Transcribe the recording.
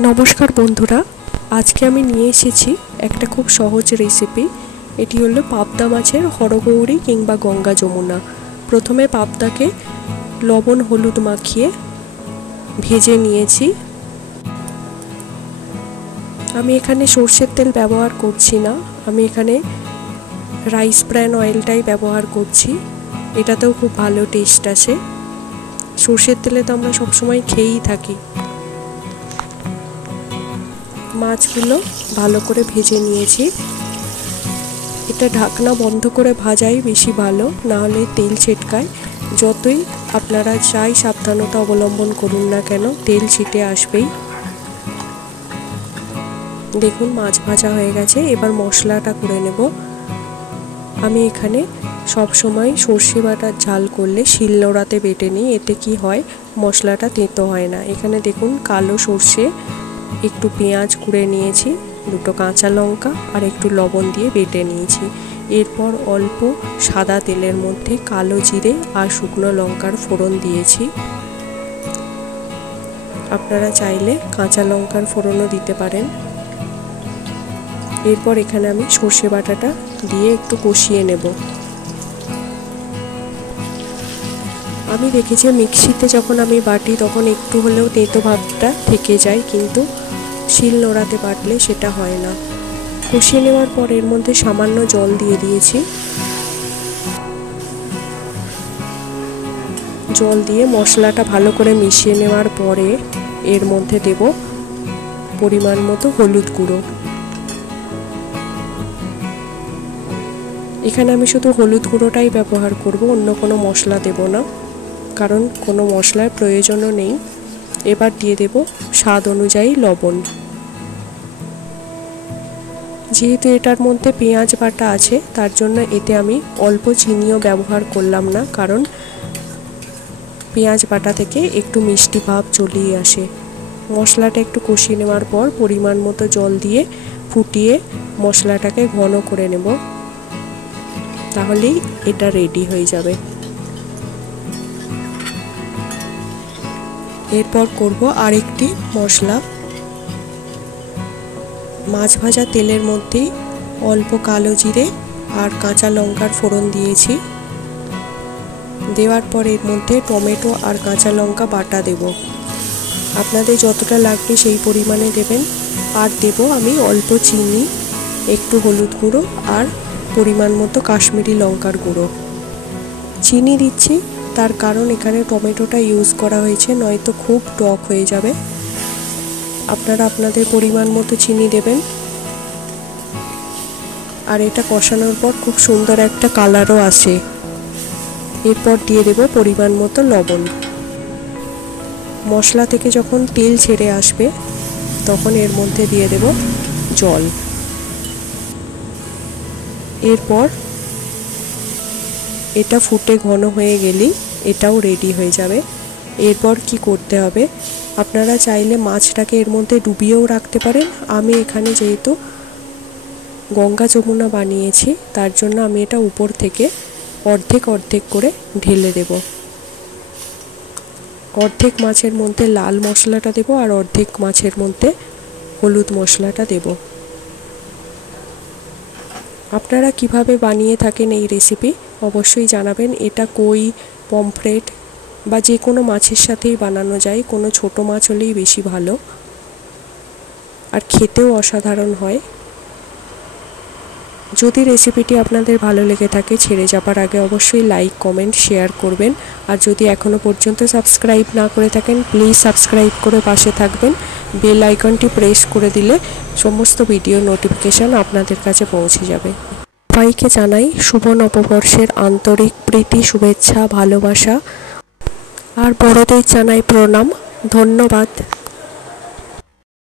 নমস্কার বন্ধুরা, আজকে আমি নিয়ে এসেছি একটা খুব সহজ রেসিপি। এটি হলো পাবদা মাছের হরগৌরি কিংবা গঙ্গা যমুনা। প্রথমে পাবদাকে লবণ হলুদ মাখিয়ে ভেজে নিয়েছি। আমি এখানে সরষের তেল ব্যবহার করছি না, আমি এখানে রাইস ব্র্যান অয়েলটাই ব্যবহার করছি। এটাতেও খুব ভালো টেস্ট আসে। সরষের তেলে তো আমরা সবসময় খেয়েই থাকি। মাছগুলো ভালো করে ভেজে নিয়েছি। এটা ঢাকনা বন্ধ করে ভাজাই বেশি ভালো, না হলে তেল ছিটকায়। যতই আপনারা চাই সাবধানতা অবলম্বন করুন না কেন, তেল ছিটে আসবেই। দেখুন মাছ ভাজা হয়ে গেছে। এবার মশলাটা করে নেব। আমি এখানে সব সময় সর্ষে বাটার ঝাল করলে শিলনোড়াতে বেটে নিই, এতে কি হয় মশলাটা তেঁতো হয় না। এখানে দেখুন কালো সর্ষে, একটু পেঁয়াজ কুড়ে নিয়েছি, দুটো কাঁচা লঙ্কা আর একটু লবণ দিয়ে বেটে নিয়েছি। এরপর অল্প সাদা তেলের মধ্যে কালো জিরে আর শুকনো লঙ্কার ফোড়ন দিয়েছি। আপনারা চাইলে কাঁচা লঙ্কার ফোড়নও দিতে পারেন। এরপর এখানে আমি সর্ষে বাটাটা দিয়ে একটু কষিয়ে নেব। আমি দেখেছি মিক্সিতে যখন আমি বাটি তখন একটু হলেও তেঁতো ভাবটা থেকে যায়, কিন্তু শিলনোড়াতে বাটলে সেটা হয় না। কষিয়ে নেওয়ার পর এর মধ্যে সামান্য জল দিয়ে দিয়েছি। জল দিয়ে মশলাটা ভালো করে মিশিয়ে নেওয়ার পরে এর মধ্যে দেব পরিমাণ মতো হলুদ গুঁড়ো। এখানে আমি শুধু হলুদ গুঁড়োটাই ব্যবহার করব, অন্য কোনো মশলা দেব না, কারণ কোনো মশলার প্রয়োজনও নেই। এবার দিয়ে দেব স্বাদ অনুযায়ী লবণ। যেহেতু এটার মধ্যে পেঁয়াজ বাটা আছে, তার জন্য এতে আমি অল্প চিনিও ব্যবহার করলাম না, কারণ পেঁয়াজ বাটা থেকে একটু মিষ্টি ভাব চলেই আসে। মশলাটা একটু কষিয়ে নেওয়ার পর পরিমাণ মতো জল দিয়ে ফুটিয়ে মশলাটাকে ঘন করে নেব, তাহলেই এটা রেডি হয়ে যাবে। এরপর করব আরেকটি মশলা। মাছ ভাজা তেলের মধ্যে অল্প কালো জিরে আর কাঁচা লঙ্কার ফোড়ন দিয়েছি। দেওয়ার পর এর মধ্যে টমেটো আর কাঁচা লঙ্কা বাটা দেব। আপনাদের যতটা লাগবে সেই পরিমাণে দেবেন। আর দেব আমি অল্প চিনি, একটু হলুদ গুঁড়ো আর পরিমাণ মতো কাশ্মীরি লঙ্কার গুঁড়ো। চিনি দিচ্ছি তার কারণ এখানে টমেটোটা ইউজ করা হয়েছে, নয়তো খুব টক হয়ে যাবে। আপনারা আপনাদের পরিমাণ মতো চিনি দেবেন। আর এটা কষানোর পর খুব সুন্দর একটা কালারও আসে। এরপর দিয়ে দেব পরিমাণ মতো লবণ। মশলা থেকে যখন তেল ছেড়ে আসবে তখন এর মধ্যে দিয়ে দেব জল। এরপর এটা ফুটে ঘন হয়ে গেলেই এটাও রেডি হয়ে যাবে। এরপর কি করতে হবে, আপনারা চাইলে মাছটাকে এর মধ্যে ডুবিয়েও রাখতে পারেন। আমি এখানে যেহেতু গঙ্গা যমুনা বানিয়েছি, তার জন্য আমি এটা উপর থেকে অর্ধেক অর্ধেক করে ঢেলে দেব। অর্ধেক মাছের মধ্যে লাল মশলাটা দেব আর অর্ধেক মাছের মধ্যে হলুদ মশলাটা দেব। আপনারা কিভাবে বানিয়ে থাকেন এই রেসিপি অবশ্যই জানাবেন। এটা কই, পমফ্রেট বা যে কোনো মাছের সাথেই বানানো যায়, কোনো ছোট মাছ হলেই বেশি ভালো, আর খেতেও অসাধারণ হয়। যদি রেসিপিটি আপনাদের ভালো লেগে থাকে, ছেড়ে যাবার আগে অবশ্যই লাইক, কমেন্ট, শেয়ার করবেন। আর যদি এখনও পর্যন্ত সাবস্ক্রাইব না করে থাকেন, প্লিজ সাবস্ক্রাইব করে পাশে থাকবেন। বেল আইকনটি প্রেস করে দিলে সমস্ত ভিডিও নোটিফিকেশান আপনাদের কাছে পৌঁছে যাবে। সবাইকে জানাই শুভ নববর্ষের আন্তরিক প্রীতি, শুভেচ্ছা, ভালোবাসা। আর বড়দের জানাই প্রণাম। ধন্যবাদ।